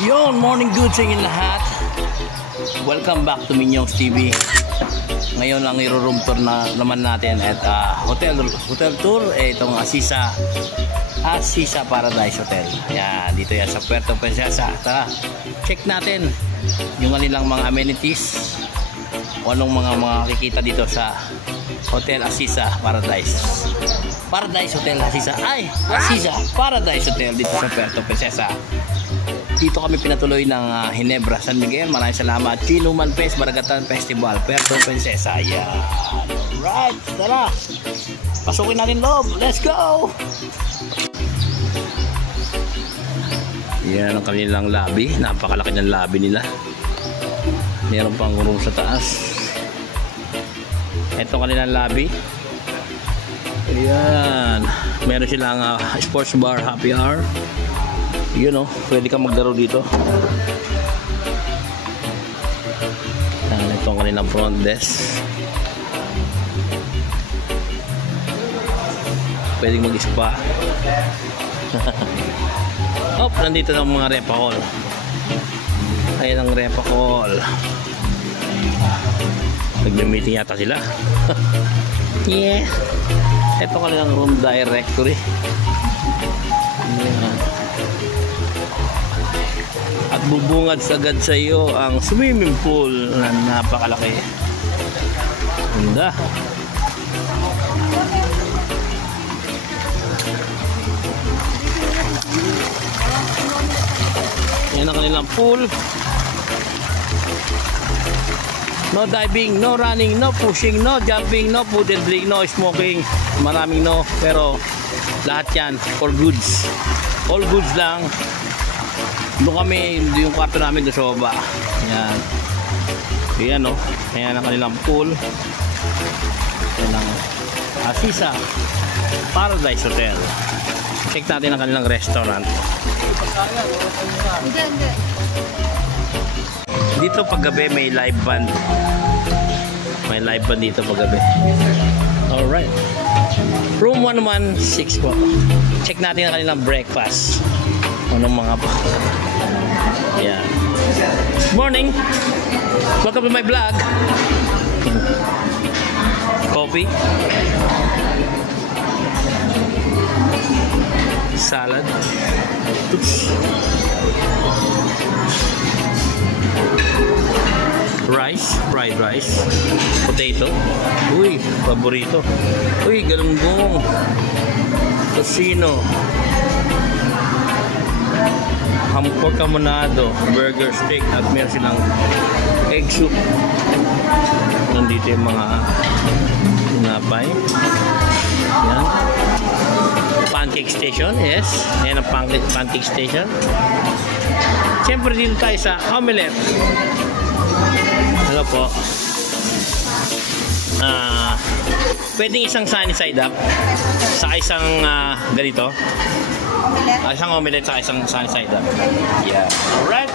Yon, morning good sa inyo lahat. Welcome back to Minyong's TV. Ngayon ang i-room tour na naman natin at hotel tour itong Asisa Paradise Hotel. Ayan, dito yan sa Puerto Princesa. Tara, check natin yung kanilang mga amenities o anong mga makikita dito sa Hotel Asisa Paradise Hotel Asisa Paradise Hotel dito sa Puerto Princesa. Dito kami pinatuloy ng Ginebra, San Miguel. Maraming salamat. Chinuman Fest, Baragatan Festival, Puerto Princesa. Ayan. Alright, tara. Pasukin natin loob. Let's go! Yan ang kanilang lobby. Napakalaki ng lobby nila. Meron pang room sa taas. Ito kanilang lobby. Ayan. Meron silang sports bar, happy hour. You know, pwede kang maglaro dito. Ito ang kanilang front desk. Pwedeng mag-spa. Oh, nandito ng mga repa hall. Ayan ang repa hall. Nagme-meeting yata sila. Yeah. Ito kanilang room directory. Yeah. At bubungad sagad sa iyo ang swimming pool na napakalaki. Ganda. Yan ang kanilang pool. No diving, no running, no pushing, no jumping, no food and drink, no smoking. Maraming no, pero lahat yan for goods. All goods lang. Doon kami, yung kwarto namin doon sa baba. Yan. Yan o. Yan ang kanilang pool. Yan ang Asisa Paradise Hotel. Check natin ang kanilang restaurant. Dito paggabi may live band. May live band dito paggabi. Alright. Room 116 po. Check natin ang kanilang breakfast. Anong mga pa. Yeah. Morning. Welcome to my vlog. Coffee. Salad. Oops. Rice, fried rice. Potato. Uy, paborito. Uy, galunggong. Tocino. Hampor camonado, burger steak, at meron silang egg soup. Nandito yung mga napay. Yan. Pancake station, yes. Yan ang pancake station. Siyempre dito tayo sa omelette. Hello po. Pwedeng isang sunny side up sa isang ganito. Isang omelette sa isang sunny side up. Yeah. Alright.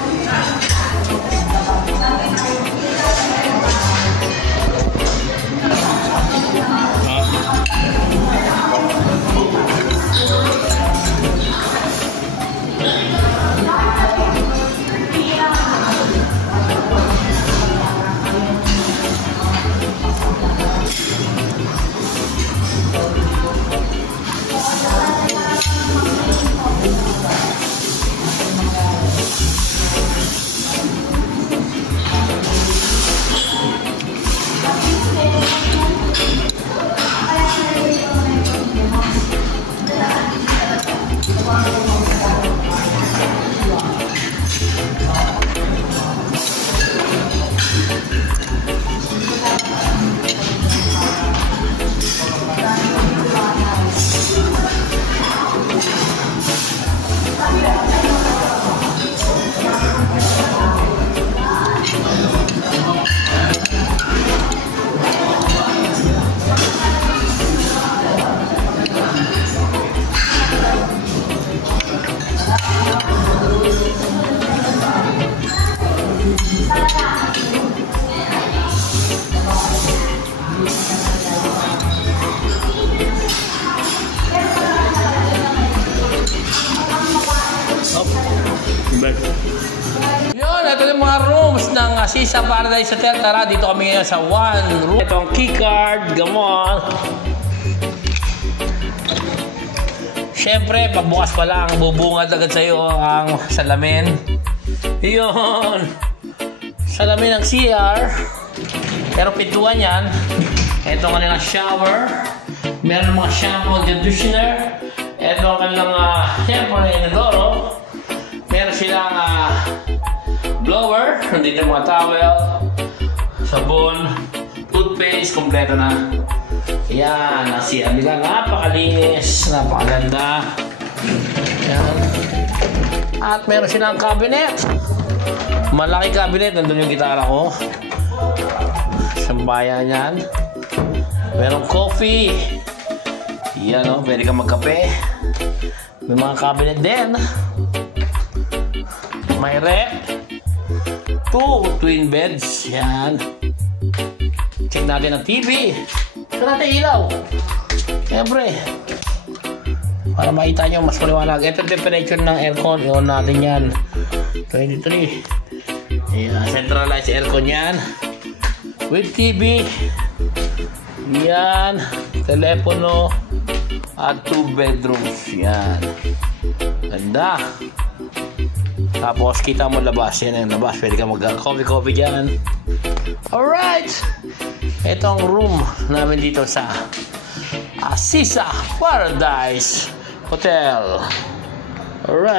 Yun, ito yung mga rooms ng Asisa Paradise Hotel. Tara, dito kami ngayon sa one room. Ito ang keycard, come on. Siyempre, pagbukas pa lang, bubungad agad sa'yo ang salamin. Yun. Salamin ng CR. Pero pintuan yan. Ito ang kanilang shower. Meron mga shampoo and conditioner. Ito ang kanilang, siyempre, inodoro. Meron silang blower. Nandito yung mga towel, sabon, toothpaste, kompleto na. Yan, ang CR nila. Napakalinis, napakaganda. Yan. At meron silang cabinet. Malaki cabinet. Nandun yung gitara ko. Sambayan yan. Meron coffee. Yan o, pwede ka magkape. May mga cabinet din. May rep. 2 twin beds. Yan. Check natin ang TV. Ito natin ilaw. Siyempre. Para makita nyo mas maliwanag. Ito temperature ng aircon. I-on natin yan. 23. Yan. Centralized aircon yan. With TV. Yan. Telepono. At 2 bedrooms. Yan. Ganda. Tapos kita mo labas. Yan ang labas. Pwede ka mag-coffee dyan. Alright. Ito ang room namin dito sa Asisa Paradise Hotel. Alright.